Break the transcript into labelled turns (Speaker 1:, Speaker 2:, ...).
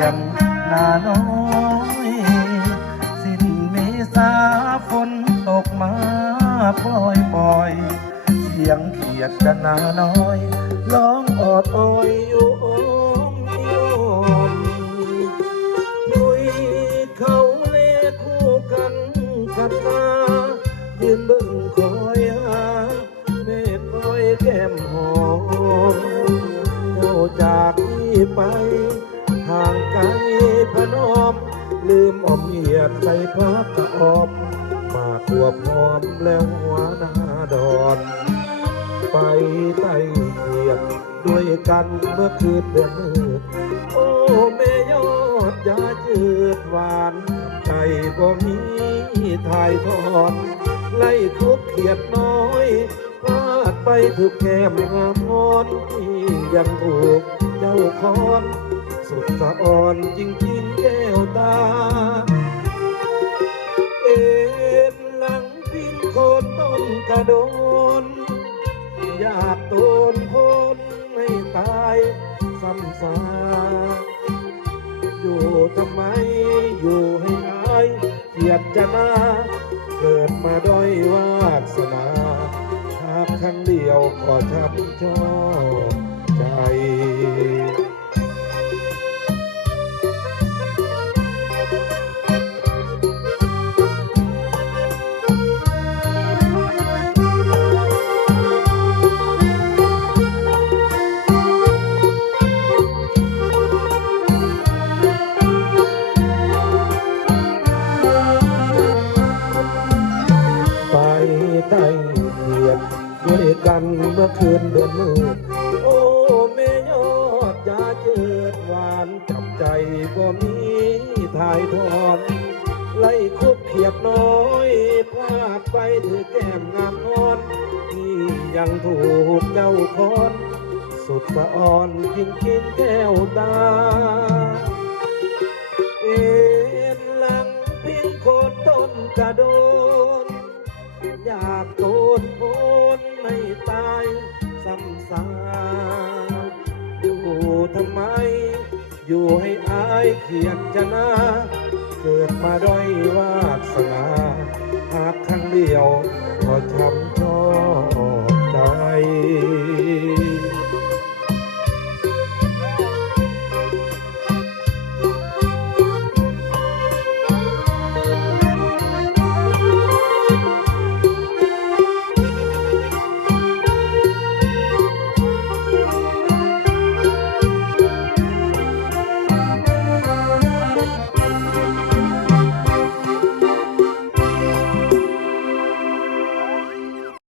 Speaker 1: ยงนาน้อย สิ้นเมษาฝนตกมาปล่อยปล่อย เสียงเขียดกันนาน้อยร้องออดโอยอยู่โอมโยมดุยเขาเลคู่กันกันมายืนเบิ่งคอยหาเมฆคอยแก้มหอมเจ้าจากที่ไป พนม ลืมอมเหียดใส่พักกะออมมาตัวพร้อมแล้วหัวหน้าดอนไปไต่เกียบด้วยกันเมื่อคืนเดือนมืดโอ้แม่ยอดยาจืดหวานใจบ่มีถ่ายทอดไล่คุกเขียดน้อยพลาดไปถูกแก้มงามงอนที่ยังถูกเจ้าคอน สุดสะอ่อนจริงๆแก้วตา เอ็นหลังพิงโคนต้นกระโดน อยากโดนคนให้ตายซ้ำซากอยู่ทำไมอยู่ให้อายเกียดจะนาเกิดมาด้อยวาสนา หากครั้งเดียวก็ช้ำชอ กันเมื่อคืนเดือนมืดโอ้แม่ยอดยาเจิดหวานจับใจบ่มีถ่ายทอดไล่คุกเขียดน้อยพลาดไปถือแก้มงามนอนที่ยังถูกเจ้าคอน สุดสะอ่อนกินกินแก้วตา ซ้ำซากอยู่ทำไม อยู่ให้อายเขียดจะนาเกิดมาด้อยวาสนาหากครั้งเดียว